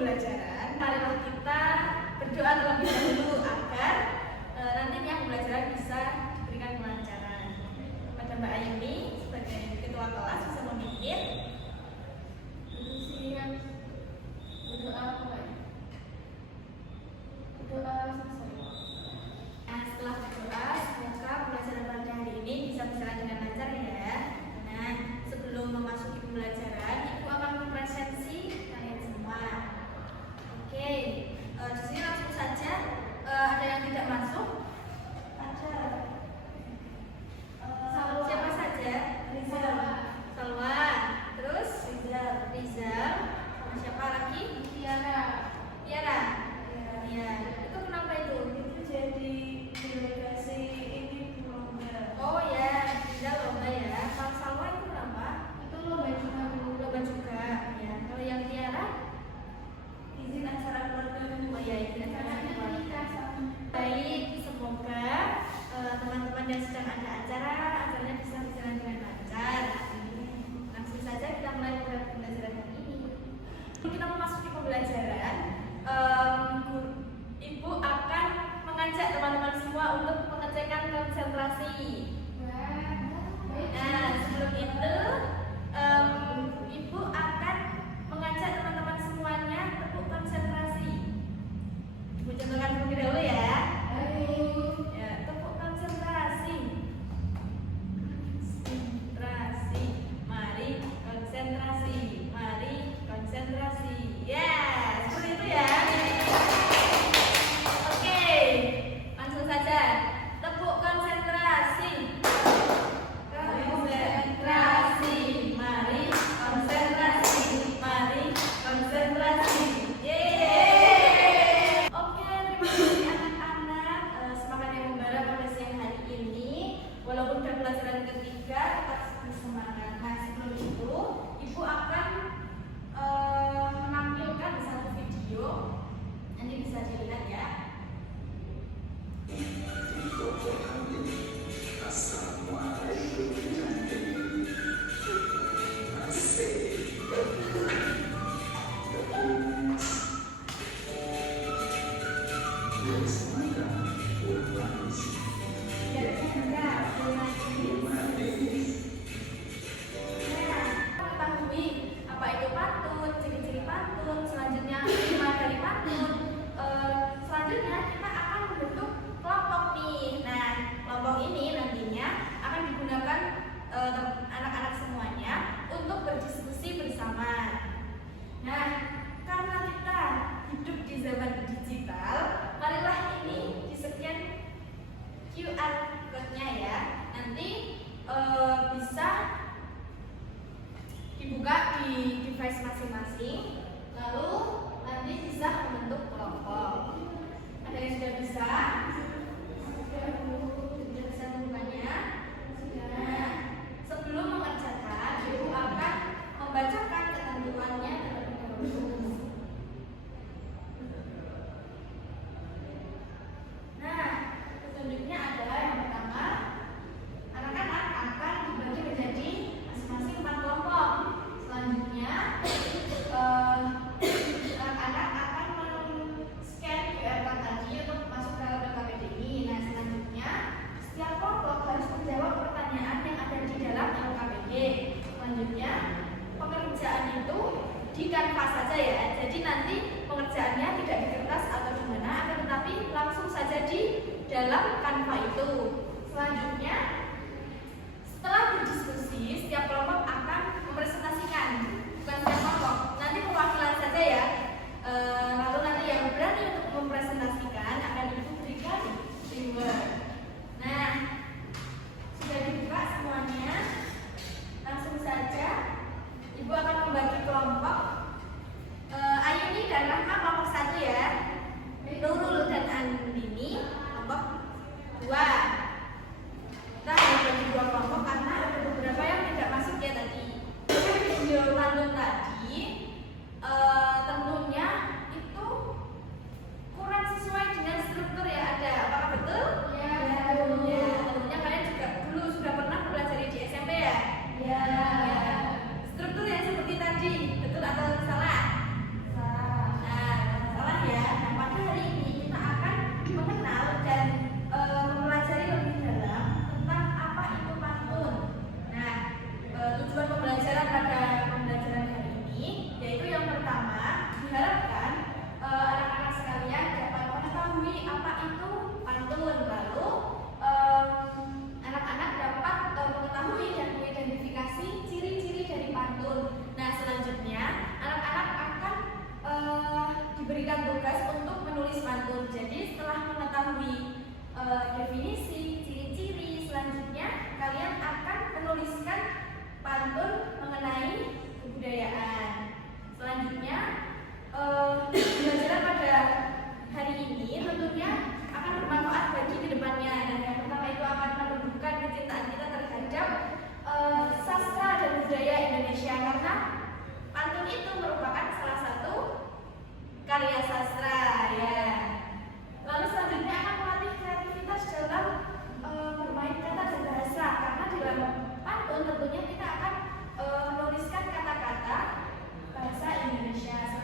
pembelajaran, marilah kita berdoa terlebih dahulu agar nantinya pembelajaran bisa diberikan kelancaran. Pada Mbak Ayumi sebagai ketua kelas bisa memimpin. Berdoa apa ya? Berdoa selesai. Nah, setelah berdoa, semoga pembelajaran pada hari ini bisa berjalan dengan lancar ya. Nah, sebelum memasuki pembelajaran, Ibu akan mempresentasi kalian semua. Oke, di sini langsung saja. Ada yang tidak masuk? Ada. Siapa saja? Rizal. Salwa. Terus? Rizal. Sama siapa lagi? Tiara. Tiara. Ya. Itu kenapa itu? Itu jadi delegasi ini lomba. Oh ya, Rizal lomba ya. Kalau Salwa itu kenapa? Itu lomba juga dulu. Lomba juga. Ya. Kalau yang Tiara? Izin acara keluarga. Oh ya, izin acara keluarga. Baik, semoga teman-teman yang sedang ada acaranya bisa berjalan dengan lancar. Langsung saja kita mulai pembelajaran hari ini. Kita memasuki pembelajaran. Ibu akan mengajak teman-teman semua untuk mengecekkan konsentrasi. Nah, sebelum itu Ibu akan mengajak teman-teman semuanya untuk konsentrasi. Ibu contohkan terlebih dahulu ya. Ya, tepuk konsentrasi. Konsentrasi. Mari konsentrasi. Mari konsentrasi. Ya, seperti itu ya. Oke, langsung saja. Tepuk konsentrasi. Konsentrasi. Mari konsentrasi. Mari konsentrasi. Yeay. Oke, terima kasih anak-anak. Semangat yang membara pada siang hari ini. Walaupun udah pelajaran ketiga, tetap bersemangat. Nah, sebelum itu, Ibu akan menampilkan satu video. Nanti bisa dilihat ya. Mengetahui apa itu pantun, ciri-ciri pantun, selanjutnya lima dari pantun. Selanjutnya kita akan membentuk kelompok nih. Nah, kelompok ini nantinya akan digunakan anak-anak semuanya untuk berdiskusi bersama. Nah, karena kita hidup di zaman digital, marilah ini di-scan QR code-nya ya. Nanti bisa dibuka di device masing-masing, lalu nanti bisa membentuk kelompok. Ada yang sudah bisa? Sudah bisa membukanya? Nah, sebelum mengerjakan, Ibu akan membacakan ketentuannya terlebih dahulu. Nah, petunjuknya adalah yang pertama, anak-anak akan dibagi menjadi masing-masing 4 kelompok. Selanjutnya, anak-anak akan men-scan QR code tadi untuk masuk ke LKPD ini. Nah, selanjutnya, setiap kelompok harus menjawab pertanyaan yang ada di dalam LKPD. Selanjutnya, pengerjaan itu di Canva saja ya. Jadi nanti pengerjaannya tidak di kertas atau di mana, akan tetapi langsung saja di dalam Canva itu. Selanjutnya, setelah berdiskusi, setiap kelompok akan mempresentasikan, bukan setiap kelompok, nanti perwakilan saja ya. Lalu nanti yang berani untuk mempresentasikan akan Ibu berikan reward. Nah, sudah dibuka semuanya. Langsung saja Ibu akan membagi kelompok. Ayuni dan Rahma kelompok 1 ya. Nurul dan Andini kelompok 2. Rahma pantun. Jadi setelah mengetahui definisi, ciri-ciri, selanjutnya kalian akan menuliskan pantun mengenai kebudayaan. Selanjutnya pembelajaran pada hari ini tentunya akan bermanfaat bagi kedepannya. Dan yang pertama itu akan menumbuhkan kecintaan kita terhadap sastra dan budaya Indonesia, karena pantun itu merupakan salah satu karya sastra ya. Lalu selanjutnya akan melatih kreativitas dalam bermain kata dan bahasa, karena di dalam pantun tentunya kita akan menuliskan kata-kata bahasa Indonesia.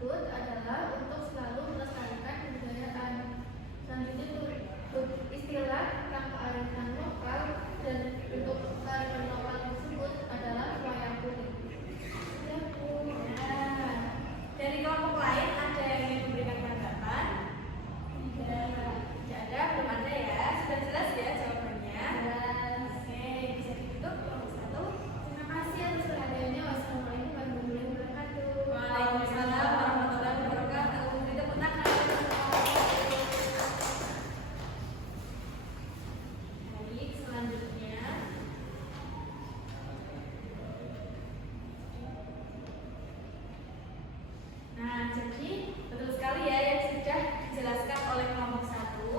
tersebut adalah untuk selalu melestarikan kebudayaan. Selanjutnya untuk istilah tentang kearifan lokal dan bentuk kearifan lokal tersebut adalah wayang kulit. Ya, Bu. Nah, dari kelompok lain ada yang ingin memberikan tanggapan? Tidak ada, belum ada ya. Sudah jelas ya jawabannya? Oke, bisa ditutup kelompok 1. Terima kasih atas perhatiannya. Wassalamualaikum warahmatullahi wabarakatuh. Waalaikumsalam warahmatullahi wabarakatuh. Beri tepuk tangan. Baik, selanjutnya. Nah, jadi betul sekali ya yang sudah dijelaskan oleh kelompok 1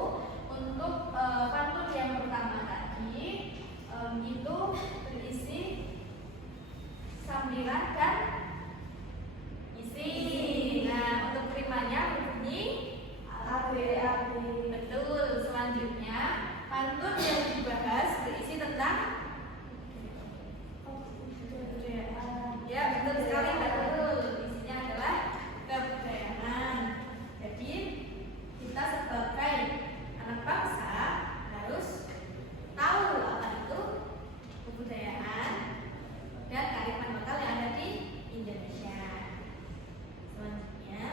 untuk pantun yang pertama tadi itu berisi sambilan dan isi. Nah, untuk rimanya berbunyi AB. betul. Selanjutnya pantun yang dibahas berisi tentang ya betul sekali, betul. Isinya adalah kebudayaan. Jadi kita sebagai anak bangsa harus tahu apa itu kebudayaan dan kearifan lokal yang ada di Indonesia. Selanjutnya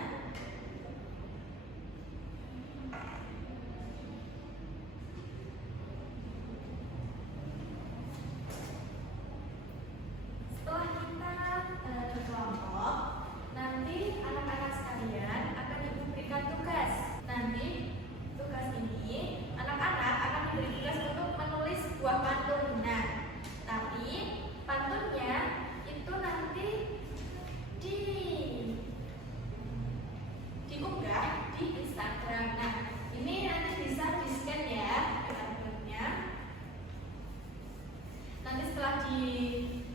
setelah kita berkelompok, nanti anak-anak sekalian akan ibu berikan tugas. Nanti tugas ini anak-anak akan diberi tugas untuk menulis sebuah pantun. Nah, tapi pantunnya itu nanti diunggah di Instagram. Nah, ini nanti bisa di-scan ya QR-nya. Nanti setelah di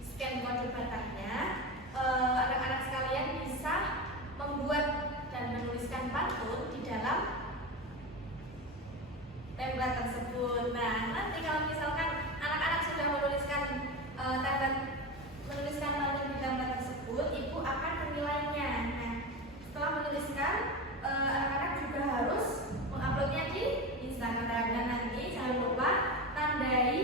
scan kode batangnya, anak-anak sekalian bisa membuat dan menuliskan pantun di dalam template tersebut. Nah, nanti kalau misalkan anak-anak sudah menuliskan menuliskan pantun di template tersebut, ibu akan menilainya. Nah, setelah menuliskan, anak-anak juga harus menguploadnya di Instagram. Dan nanti jangan lupa tandai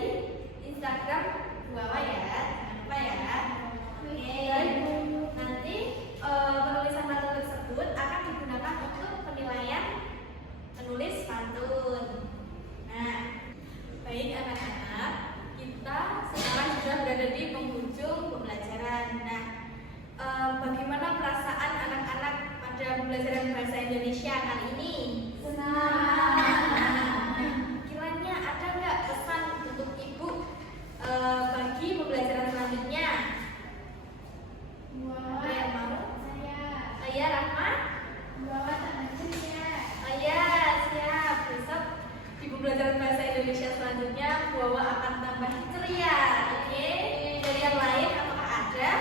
Instagram Bu Wawa ya, jangan lupa ya. Oke. Nanti penulisan pantun tersebut akan digunakan untuk penilaian penulis pantun. Nah, baik anak-anak, kita sekarang sudah berada di penghujung pembelajaran. Nah, bagaimana perasaan anak-anak pada pembelajaran bahasa Indonesia kali ini? Nah, kiranya ada nggak pesan untuk ibu bagi pembelajaran selanjutnya? Ada yang mau? Saya Rahma. Ya, siap. Besok di pembelajaran bahasa Indonesia selanjutnya Bu Wawa akan tambah ceria. Oke. Dari yang lain apakah ada?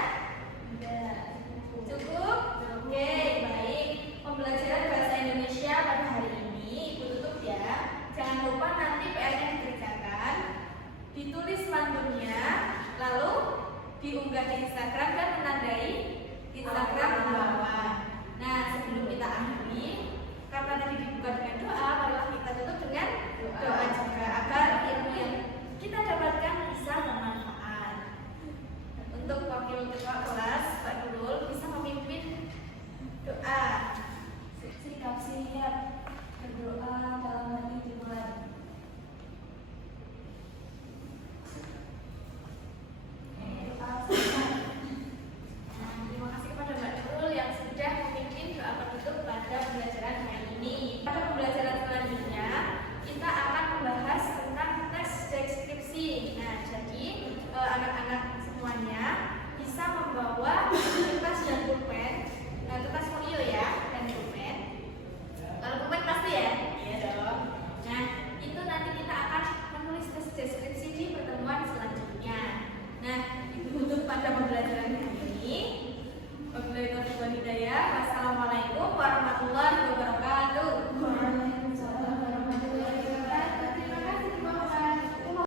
Cukup? Oke, baik. Pembelajaran bahasa Indonesia pada hari ini Ibu tutup ya. Jangan lupa nanti PR-nya dikerjakan, ditulis pantunnya, lalu diunggah di Instagram dan menandai Instagram Bu Wawa. Nah, sebelum kita akhiri, karena tadi dibuka dengan doa, marilah kita tutup dengan doa juga agar ilmu yang kita dapatkan bisa bermanfaat. Untuk wakil ketua kelas, Pak Nurul bisa memimpin doa.